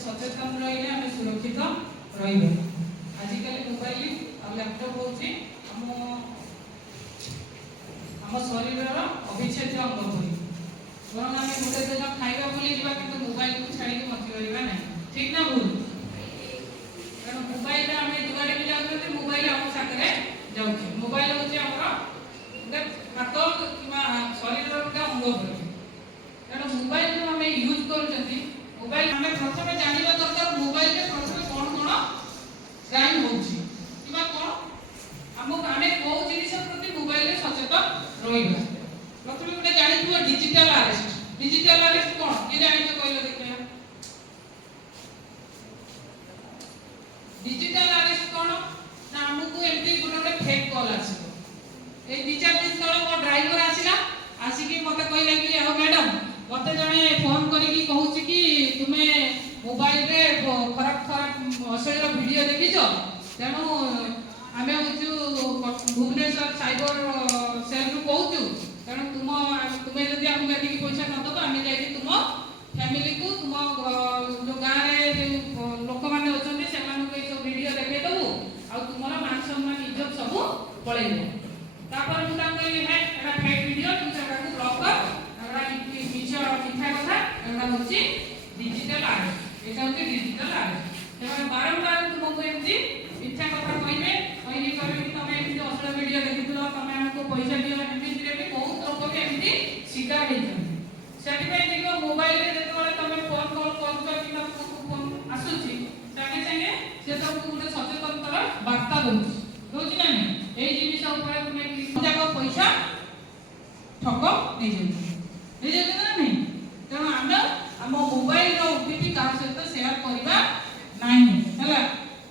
सचेतन रही आम सुरक्षित रही। आजिकल मोबाइल और लैपटॉप होची आम शरीर अविच्छेद्य अंग भरी बरं आम गोटे दिन खाଇବା बुली जा कि मोबाइल को छाड़ी बची पारा ना ठीक ना भूल कारण मोबाइल आम जुआड़े भी जाऊँ मोबाइल आम साथ जाऊे मोबाइल हूँ हाथ कि शरीर गोटे अंग भरी कारण मोबाइल जो आम यूज कर मोबाइल आम प्रथम जानवा दरकार मोबाइल प्रथम कौन कौन क्राइम होगा कौन आम कौ जिन प्रति मोबाइल सचेतन रहा प्रथम गोटे जानी डिजिटल अरेस्ट कौन किए जानी कहल देखिए डिजिटल अरेस्ट कौन ना आमको एमती गोटे गोटे फेक कॉल आसो ए 2-4 दिन तले मो ड्राइवर आसिला आसिकी मते कहला कि आओ मैडम मते जणे फोन करिकी कहूची कि तुमे मोबाइल रे खराब खराब अश्लील वीडियो देखिछो तेणु आमे होचु भुवनेश्वर साइबर सेल रु कहूचु तेणु तुमे जदि हमको एतिकी पैसा न दबो आमे जाई तुम फैमिली को तुम जो गाँव रे लोक माने अछन्ते सेमान को सब वीडियो देखे दबु आ तुमरा मान सम्मान इज्जत सब पळेइबो तापर मु ताम कहली है एटा फेक वीडियो तू सेटा को ब्लॉक कर एटा मिछा कथा एटा होची डिजिटल अरेस्ट एटा होची डिजिटल अरेस्ट तेणु बारंबार तुमको एमती मिथ्या कथा कहबे कहि करबे कि तमे एमती अश्लील वीडियो देखिथिलो तमे हमको पैसा दियो एमती रे भी बहुत लोक के एमती शिकार हेछन सेति पे देखो मोबाइल रे जते बेले तमे फोन कॉल करछो कि फोन आसुची संगे संगे से सबको गोटे सचेतनतार वार्ता दोछि ना नहीं एई जिनिस ऊपर तुमे जाको पैसा ठक नहीं जाउछि ना नहीं तेणु आम आम मोबाइल रो ओटीपी का सहित शेयर करबा नहीं हला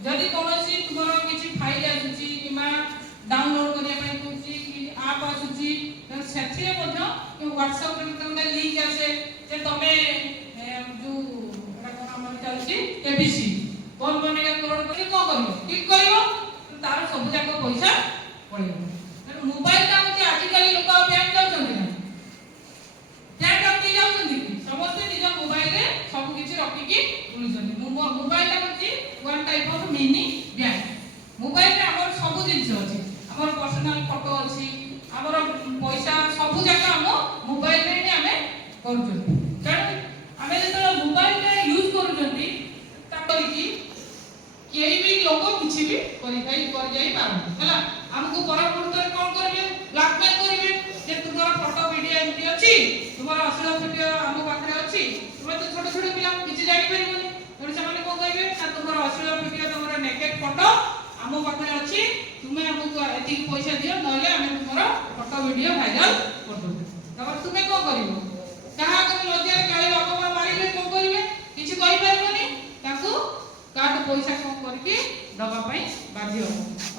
जदि कोनोसी तुमरो किछि फाइल आसुची किमा डाउनलोड करिया पय कहूची कि ऐप आसुची त सेथिरे मध्य कि WhatsApp रे तमे लिंक आसे जे तमे जो एटा कोन हमर चलची एबीसी कौन बनेगा करोड़पति को करियो क्लिक करियो तार सब जाक पैसा पळेबो मोबाइल ता होची आजिकली लोक बैंक जाउछन्ती ना बैंक रखी जाउछन्ती समस्त निज मोबाइल रे सब किछि रखी की बुलुछन्ती मोबाइल ता होची one type of mini bank mobile रे हमर सब जिनिस अछि हमर पर्सनल फोटो अछि हमर पैसा सब जाक हम मोबाइल रे ने हमें करूछन्ती कारण हमें जतो मोबाइल रे यूज करूछन्ती ता करी केही भी लोक किछि भी कर जाई पारन हला हमको परवर्ती कोन करबे ब्लैकमेल करबे जे तुम्हारा फोटो वीडियो एमती अछि तुम्हारा अश्लील वीडियो हम पाखरे अछि तुम तो छोट छोट पिला किछि जानि परिबनी तेणु से माने कोन कहबे ना तुम्हारा अश्लील वीडियो तुम्हारा नेकेड फोटो हम पाखरे अछि तुमे हमको एति पैसा दियो नले हम तुम्हारा फोटो वीडियो वायरल कर दो तब तुमे को करिवो कहा को लज्जा काली बाबा मारिले कोन करिवे किछि कहि परिबनी ताकू काट पैसा कम करके दबा पई बाध्य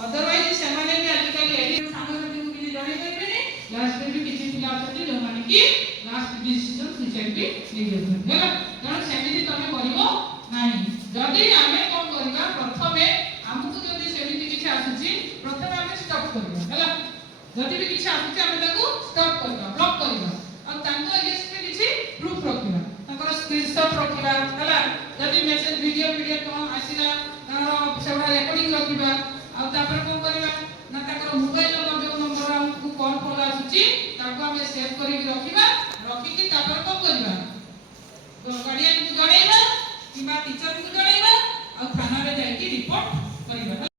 अदरवाइज से माने भी आजिकल एडी सामग्री को किछि जणे परिबेनी लास्ट में भी किछि पिला अछथि जो माने कि लास्ट डिसीजन सुसाइड भी निगेसन होला कारण सेमिति तमे करिवो नाही जदी आमे कोन करबा प्रथमे हमकु जदी सेमिति किछि आछुछि प्रथमे आमे स्टॉप करबा होला जदी भी किछि आछुछि आमे ताकू स्टॉप करबा ब्लॉक करबा और तांको अगेंस्ट में किछि प्रूफ रखिबा ताकर स्क्रीनशॉट रखिबा होला जदी मेसेज वीडियो कोन आसीला सेवडा रेकॉर्डिंग रखिबा आ तापर कोन करबा ना ताकर मोबाइल नंबर हमकु कॉल कॉल आछुछि ताको हमें सेव करि रखिबा रखि कि तापर कोन करबा गार्डियन को जणाइबा किबा टीचर को जणाइबा आ थाना रे जाई कि रिपोर्ट करबा।